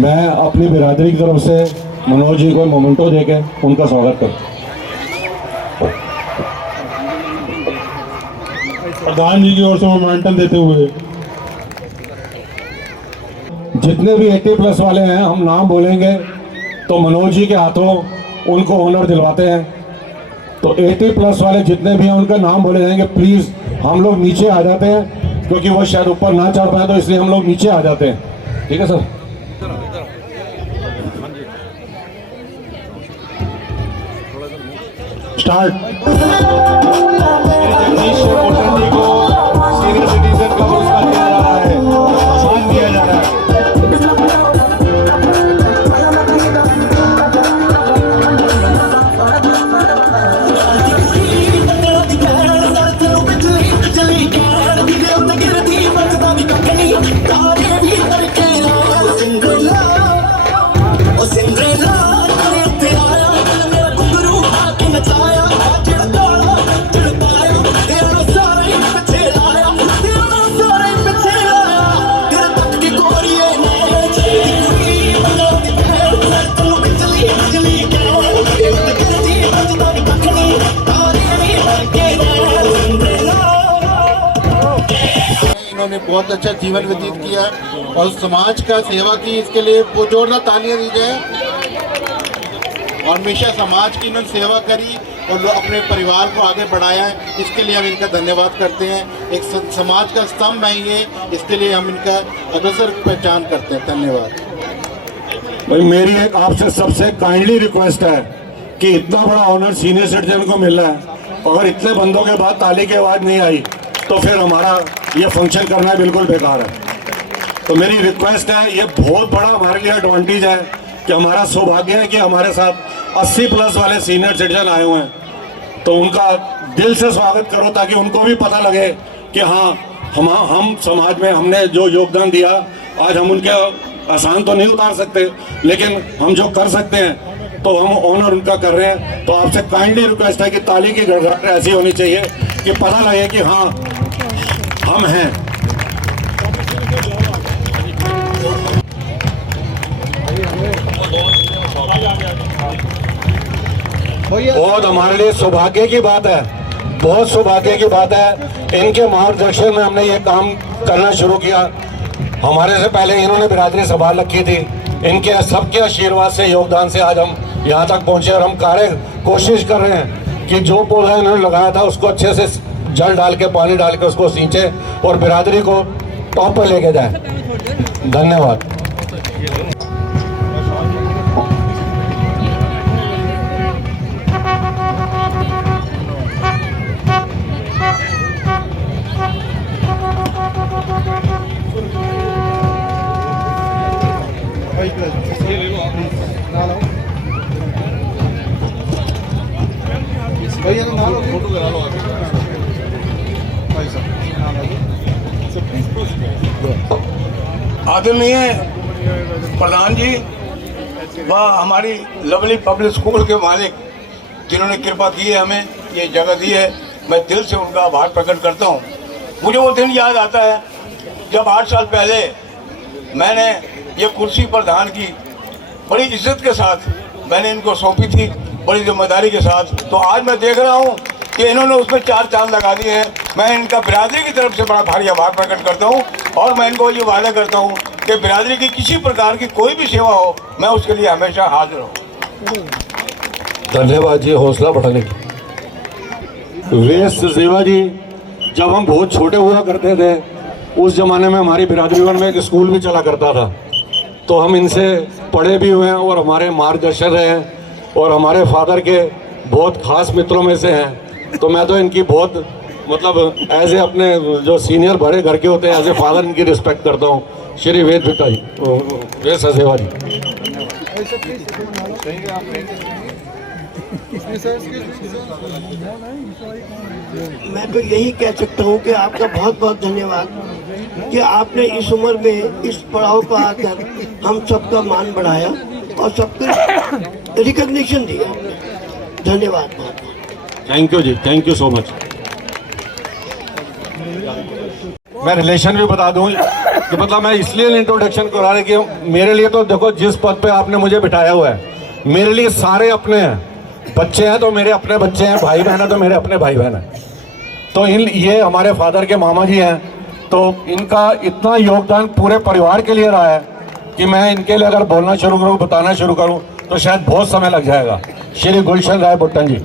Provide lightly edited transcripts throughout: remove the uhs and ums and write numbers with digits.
मैं अपनी बिरादरी की तरफ से मनोज जी को मोमेंटो देके उनका स्वागत करता हूँ। प्रधान जी की ओर से मोमेंटम देते हुए जितने भी 80+ वाले हैं, हम नाम बोलेंगे तो मनोज जी के हाथों उनको ऑनर दिलवाते हैं। तो 80+ वाले जितने भी हैं उनका नाम बोले जाएंगे। प्लीज़ हम लोग नीचे आ जाते हैं, क्योंकि वो शायद ऊपर ना चढ़ पाए, तो इसलिए हम लोग नीचे आ जाते हैं। ठीक है सर। स्टार्ट। जगदीश मोटन को सीनियर सिटीजन का पुरस्कार दिया जा रहा है, सम्मान दिया जा रहा है। इन्होंने बहुत अच्छा जीवन व्यतीत किया और समाज का सेवा की, इसके लिए वो जोरदार तालियां दी जाए। और हमेशा समाज की इन्होंने सेवा करी और अपने परिवार को आगे बढ़ाया है, इसके लिए हम इनका धन्यवाद करते हैं। एक समाज का स्तंभ है ये, इसके लिए हम इनका अग्रसर पहचान करते हैं। धन्यवाद। भाई मेरी एक आपसे सबसे काइंडली रिक्वेस्ट है कि इतना बड़ा ऑनर सीनियर सिटीजन को मिल रहा है, अगर इतने बंदों के बाद ताली की आवाज़ नहीं आई तो फिर हमारा ये फंक्शन करना बिल्कुल बेकार है। तो मेरी रिक्वेस्ट है, ये बहुत बड़ा हमारे लिए एडवांटेज है कि हमारा सौभाग्य है कि हमारे साथ 80+ वाले सीनियर सिटीजन आए हुए हैं। तो उनका दिल से स्वागत करो, ताकि उनको भी पता लगे कि हाँ, हम समाज में हमने जो योगदान दिया, आज हम उनके आसान तो नहीं उतार सकते, लेकिन हम जो कर सकते हैं तो हम ऑनर उनका कर रहे हैं। तो आपसे काइंडली रिक्वेस्ट है कि ताली की गड़गड़ाहट ऐसी होनी चाहिए कि पता लगे कि हाँ, हम हैं। बहुत हमारे लिए सौभाग्य की बात है, बहुत सौभाग्य की बात है। इनके मार्गदर्शन में हमने ये काम करना शुरू किया। हमारे से पहले इन्होंने बिरादरी संभाल रखी थी। इनके सबके आशीर्वाद से, योगदान से आज हम यहाँ तक पहुँचे और हम कोशिश कर रहे हैं कि जो पौधा इन्होंने लगाया था उसको अच्छे से जल डाल के, पानी डाल के उसको सींचे और बिरादरी को टॉप पर लेके जाए। धन्यवाद। आदरणीय प्रधान जी व हमारी लवली पब्लिक स्कूल के मालिक, जिन्होंने कृपा की है, हमें ये जगह दी है, मैं दिल से उनका आभार प्रकट करता हूँ। मुझे वो दिन याद आता है जब 8 साल पहले मैंने ये कुर्सी प्रधान की बड़ी इज्जत के साथ मैंने इनको सौंपी थी, बड़ी जिम्मेदारी के साथ। तो आज मैं देख रहा हूँ कि इन्होंने उसमें 4 चांद लगा दिए हैं। मैं इनका बिरादरी की तरफ से बड़ा भारी आभार प्रकट करता हूँ और मैं इनको ये वादा करता हूँ कि बिरादरी की किसी प्रकार की कोई भी सेवा हो, मैं उसके लिए हमेशा हाजिर हूँ। धन्यवाद जी, हौसला बढ़ाने की। वेश सेवा जी, जब हम बहुत छोटे हुआ करते थे, उस जमाने में हमारी बिरादरी में एक स्कूल भी चला करता था। तो हम इनसे पढ़े भी हुए हैं और हमारे मार्गदर्शन रहे हैं और हमारे फादर के बहुत खास मित्रों में से हैं। तो मैं तो इनकी बहुत मतलब एज ए अपने जो सीनियर बड़े घर के होते हैं, एज ए फादर इनकी रिस्पेक्ट करता हूँ। श्री वेद बिट्टा जी, वेद ससेवा जी। मैं तो यही कह सकता हूँ कि आपका बहुत बहुत धन्यवाद कि आपने इस उम्र में इस पड़ाव पर आकर हम सबका मान बढ़ाया और सबको रिकॉग्निशन दिया। धन्यवाद बहुत बहुत। थैंक यू जी, थैंक यू सो मच। मैं रिलेशन भी बता दूं कि मतलब मैं इसलिए इंट्रोडक्शन करा रही कि मेरे लिए तो देखो जिस पद पे आपने मुझे बिठाया हुआ है, मेरे लिए सारे अपने हैं। बच्चे हैं तो मेरे अपने बच्चे हैं, भाई बहन है तो मेरे अपने भाई बहन हैं। तो ये हमारे फादर के मामा जी हैं, तो इनका इतना योगदान पूरे परिवार के लिए रहा है कि मैं इनके लिए अगर बोलना शुरू करूं, बताना शुरू करूं तो शायद बहुत समय लग जाएगा। श्री गुलशन राय बुट्टन जी।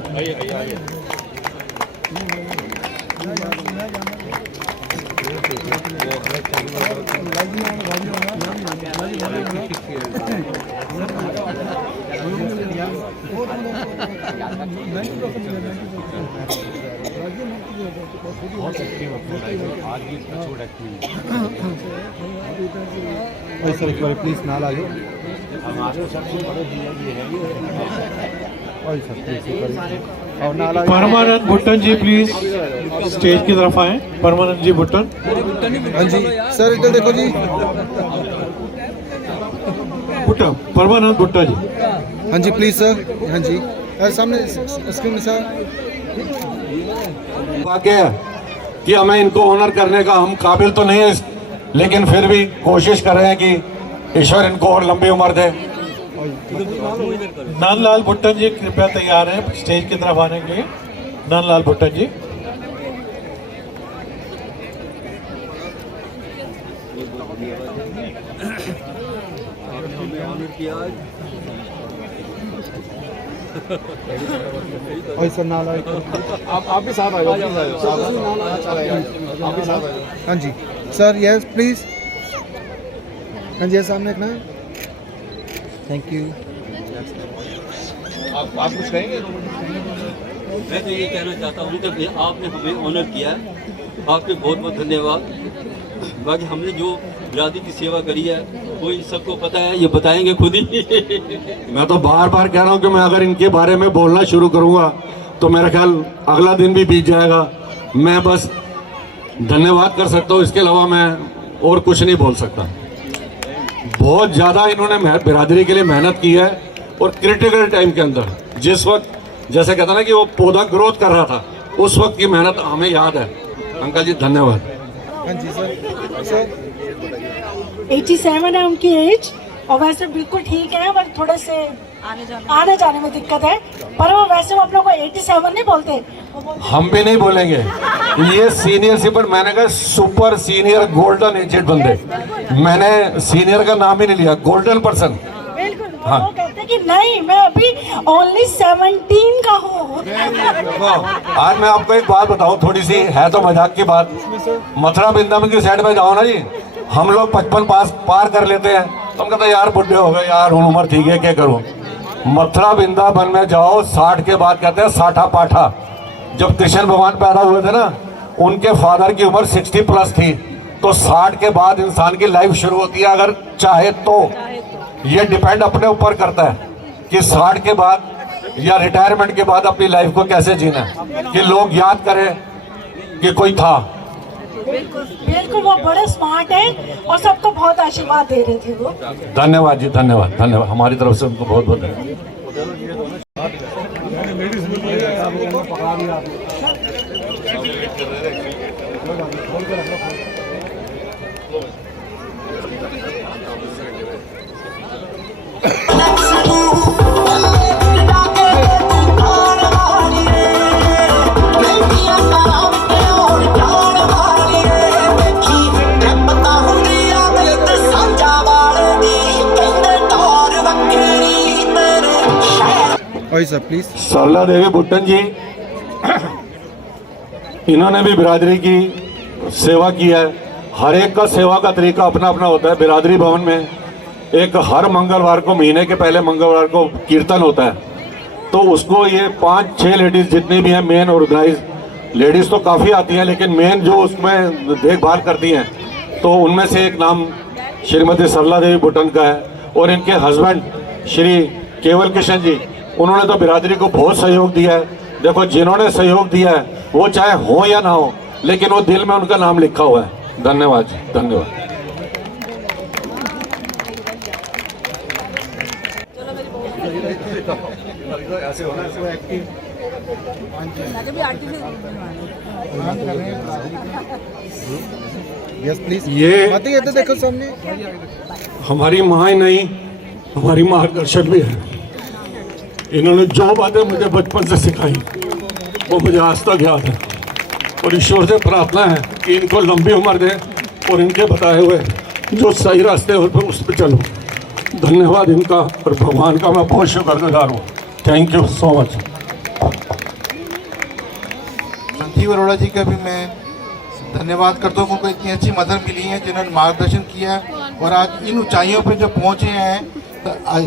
सर एक बार प्लीज ना लाइए। और ना लाइए। परमानंद भुट्टन जी प्लीज स्टेज की तरफ आए। परमानंद जी भुट्टन। हाँ जी सर इधर देखो जी। भुट्टा, परमानंद भुट्टा जी। हाँ जी प्लीज सर। हाँ जी सामने स्क्रीन सर। वाकई है कि हमें इनको ऑनर करने का हम काबिल तो नहीं है, लेकिन फिर भी कोशिश कर रहे हैं कि ईश्वर इनको और लंबी उम्र दे। नंदलाल भुट्टन जी कृपया तैयार हैं स्टेज की तरफ आने के लिए। नंदलाल भुट्टन जी। और सर ना लाइए। आप भी साथ आए। आप भी साथ आए। हाँ जी सर यस प्लीज। हाँ जी सामने एक ना। Thank you. आप कुछ कहेंगे? मैं तो ये कहना चाहता हूँ कि आपने हमें ऑनर किया है, आपके बहुत बहुत धन्यवाद। बाकी हमने जो बिरादरी की सेवा करी है वो इन सबको पता है, ये बताएंगे खुद ही। मैं तो बार बार कह रहा हूँ कि मैं अगर इनके बारे में बोलना शुरू करूँगा तो मेरा ख्याल अगला दिन भी बीत जाएगा। मैं बस धन्यवाद कर सकता हूँ, इसके अलावा मैं और कुछ नहीं बोल सकता। बहुत ज़्यादा इन्होंने बिरादरी के लिए मेहनत की है और क्रिटिकल टाइम के अंदर जिस वक्त जैसे कहता ना कि वो पौधा ग्रोथ कर रहा था, उस वक्त की मेहनत हमें याद है। अंकल जी धन्यवाद। हाँ जी सर 87 है उनकी एज, और वैसे बिल्कुल ठीक है, पर थोड़े से आने जाने में दिक्कत है, पर वो वैसे वो अपने को 87 नहीं बोलते। हम भी नहीं बोलेंगे, ये सीनियर सी, पर मैंने कहा सुपर सीनियर गोल्डन एजेड बंदे, मैंने सीनियर का नाम ही नहीं लिया, गोल्डन पर्सन। बिल्कुल हाँ। वो कहते हैं कि नहीं मैं अभी ओनली 17 का हूँ। आज मैं आपको एक बात बताऊं, थोड़ी सी है तो मजाक की बात। मथुरा वृंदावन की साइड में जाओ ना जी, हम लोग 55 पार कर लेते हैं, तो हम कहते हैं यार बुढ़े हो गए यार, उम्र ठीक है क्या करूं। मथुरा वृंदावन में जाओ 60 के बाद कहते हैं साठा पाठा। जब कृष्ण भगवान पैदा हुए थे ना, उनके फादर की उम्र 60+ थी, तो 60 के बाद इंसान की लाइफ शुरू होती है अगर चाहे तो। ये डिपेंड अपने ऊपर करता है कि 60 के बाद या रिटायरमेंट के बाद अपनी लाइफ को कैसे जीना है, कि लोग याद करें कि कोई था। बिल्कुल वो बड़े स्मार्ट है और सबको बहुत आशीर्वाद दे रहे थे वो। धन्यवाद जी, धन्यवाद धन्यवाद, हमारी तरफ से उनको बहुत बहुत धन्यवाद। Sir please. सरला देवी बुट्टन जी, इन्होंने भी बिरादरी की सेवा की है। हर एक का सेवा का तरीका अपना अपना होता है। बिरादरी भवन में एक हर मंगलवार को, महीने के पहले मंगलवार को कीर्तन होता है, तो उसको ये 5-6 लेडीज जितनी भी हैं मेन ऑर्गेनाइज, लेडीज़ तो काफ़ी आती हैं, लेकिन मेन जो उसमें देखभाल करती हैं, तो उनमें से एक नाम श्रीमती सरला देवी बुट्टन का है। और इनके हस्बैंड श्री केवल कृष्ण जी, उन्होंने तो बिरादरी को बहुत सहयोग दिया है। देखो जिन्होंने सहयोग दिया है वो चाहे हो या ना हो, लेकिन वो दिल में उनका नाम लिखा हुआ है। धन्यवाद जी, धन्यवाद। Yes please. ये आते ही तो देखो सामने। हमारी माँ ही नहीं, हमारी मार्गदर्शक भी है। इन्होंने जो बातें मुझे बचपन से सिखाई वो मुझे आज तक याद है, और ईश्वर से प्रार्थना है कि इनको लंबी उम्र दे और इनके बताए हुए जो सही रास्ते हैं उस पर चलो। धन्यवाद इनका, और भगवान का मैं बहुत शुक्रगुजार हूँ। Thank you so much. Sanjeev Arora ji का भी मैं धन्यवाद करता हूँ, क्योंकि इतनी अच्छी मदर मिली है जिन्होंने मार्गदर्शन किया और आज इन ऊंचाइयों पर जो पहुँचे हैं।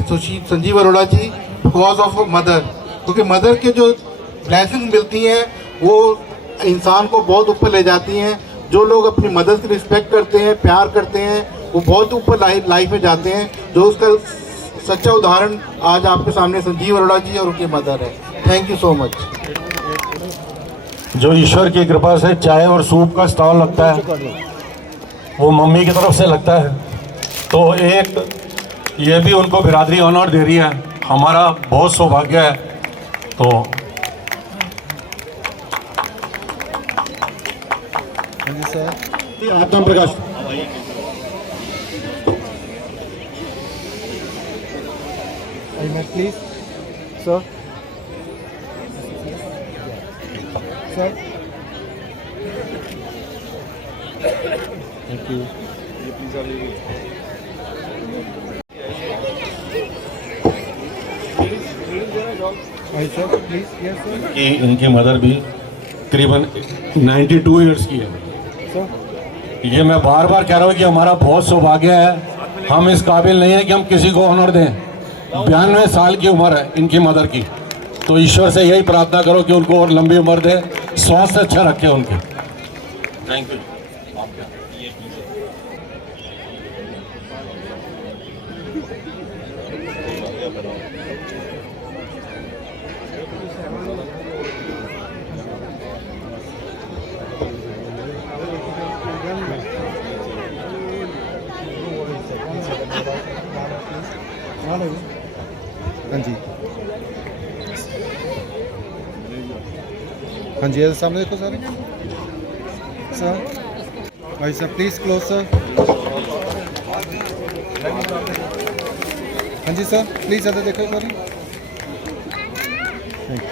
तो संजीव अरोड़ा जी बिकॉज ऑफ मदर, क्योंकि मदर के जो ब्लेसिंग मिलती हैं वो इंसान को बहुत ऊपर ले जाती हैं। जो लोग अपनी मदर की रिस्पेक्ट करते हैं, प्यार करते हैं, वो बहुत ऊपर लाइफ में जाते हैं। जो उसका सच्चा उदाहरण आज आपके सामने संजीव अरोड़ा जी और उनकी मदर है। Thank you so much. जो ईश्वर की कृपा से चाय और सूप का स्टॉल लगता है वो मम्मी की तरफ से लगता है, तो एक ये भी उनको बिरादरी ऑनर दे रही है। हमारा बहुत सौभाग्य है। तो हाँ जी sir. Atma Prakash please sir. Sir thank you. Sir please. Yes sir. कि इनकी मदर भी करीबन 92 ईयर्स की है। सर ये मैं बार बार कह रहा हूँ कि हमारा बहुत सौभाग्य है। हम इस काबिल नहीं है कि हम किसी को ऑनर दें। 92 साल की उम्र है इनकी मदर की, तो ईश्वर से यही प्रार्थना करो कि उनको और लंबी उम्र दे, स्वास्थ्य अच्छा रखे उनके। Thank you. हाँ जी। हाँ जी, सामने देखो सारे सर। भाई सर प्लीज क्लोज सर। हाँ जी सर प्लीज इधर देखो सारे। Thank you.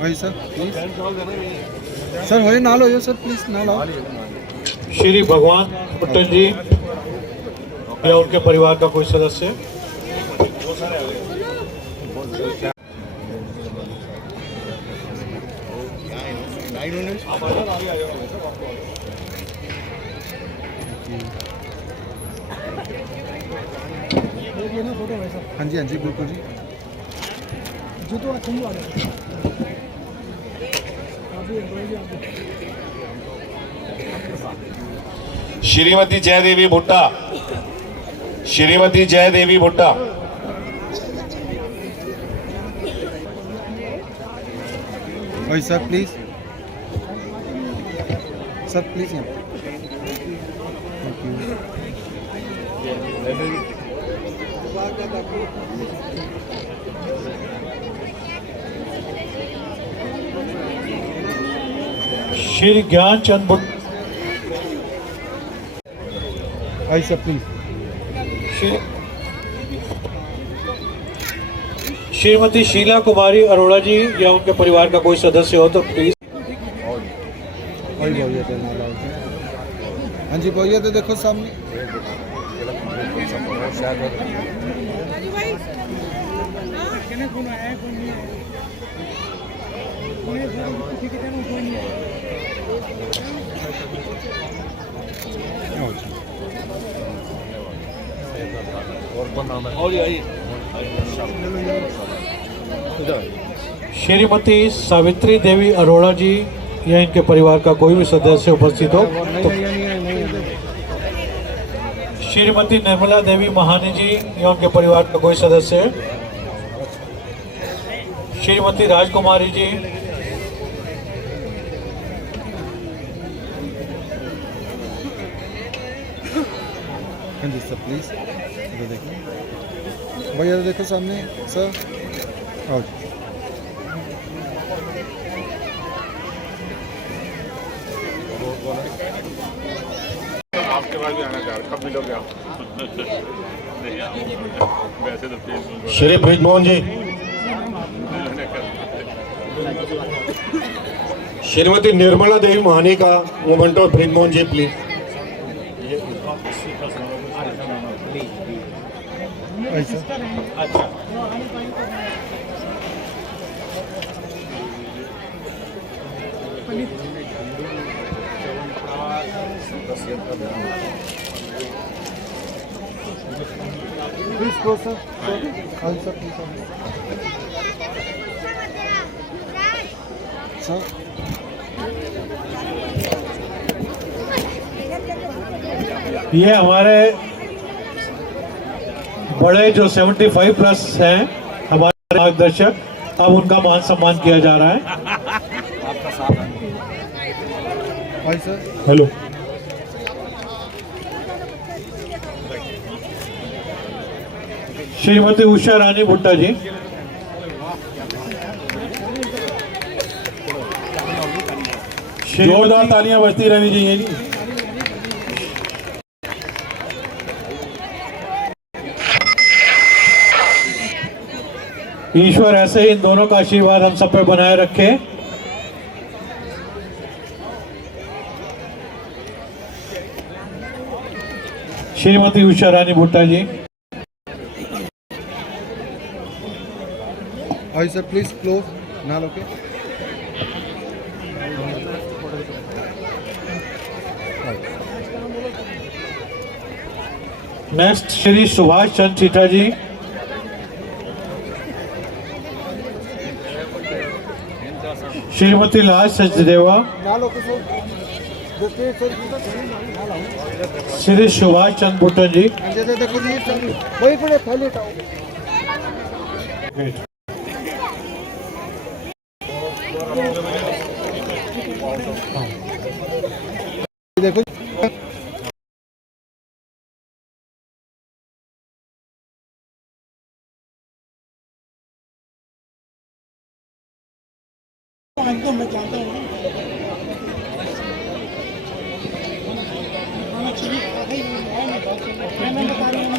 भाई सर प्लीज सर हो ना लो सर प्लीज ना लो। श्री भगवान पट्टन जी या उनके परिवार का कोई सदस्य। हाँ जी बिल्कुल जी। जो तो श्रीमती जयदेवी भुट्टा, श्रीमती जयदेवी भुट्टा। भाई सर प्लीज सर प्लीज यहाँ। Thank you. श्री ज्ञानचंद भुट्टा। भाई सर प्लीज। श्रीमती शीला कुमारी अरोड़ा जी या उनके परिवार का कोई सदस्य हो तो प्लीज। हाँ जी भैया तो देखो सामने। श्रीमती सावित्री देवी अरोड़ा जी या इनके परिवार का कोई भी सदस्य उपस्थित हो तो। श्रीमती निर्मला देवी महानी जी या उनके परिवार का कोई सदस्य। श्रीमती राजकुमारी जी। हाँ जी सर प्लीज इधर देखो भैया देखो सामने सर। और श्री ब्रिजमोहन जी, श्रीमती निर्मला देवी महानी का moment of Brijmohan ji please. Please go, sir. Sir, please. Sir. ये हमारे बड़े जो 75 प्लस हैं हमारे मार्गदर्शक, अब उनका मान सम्मान किया जा रहा है। Hi, sir. Hello, Shrimati Usha Rani Bhutta जी। जोरदार तालियां बजती रहनी चाहिए जी। ईश्वर ऐसे ही इन दोनों का आशीर्वाद हम सब पे बनाए रखे। Shrimati Usha Rani Bhutta ji. Hi, sir. Please close. Now, okay. Next Shri Subhash Chandra Cheeta ji. Shrimati Lal Sachdeva. Now, okay, sir. The stage, sir. Shri Subhash Chandra Buttan ji. जैसे देखो जी, वही पड़े खाली उठाओ। देखो एकदम में जाते हैं मैं बता रही हूँ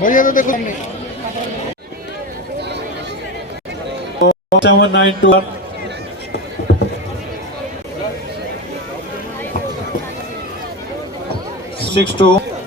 भैया तो देखो 792 62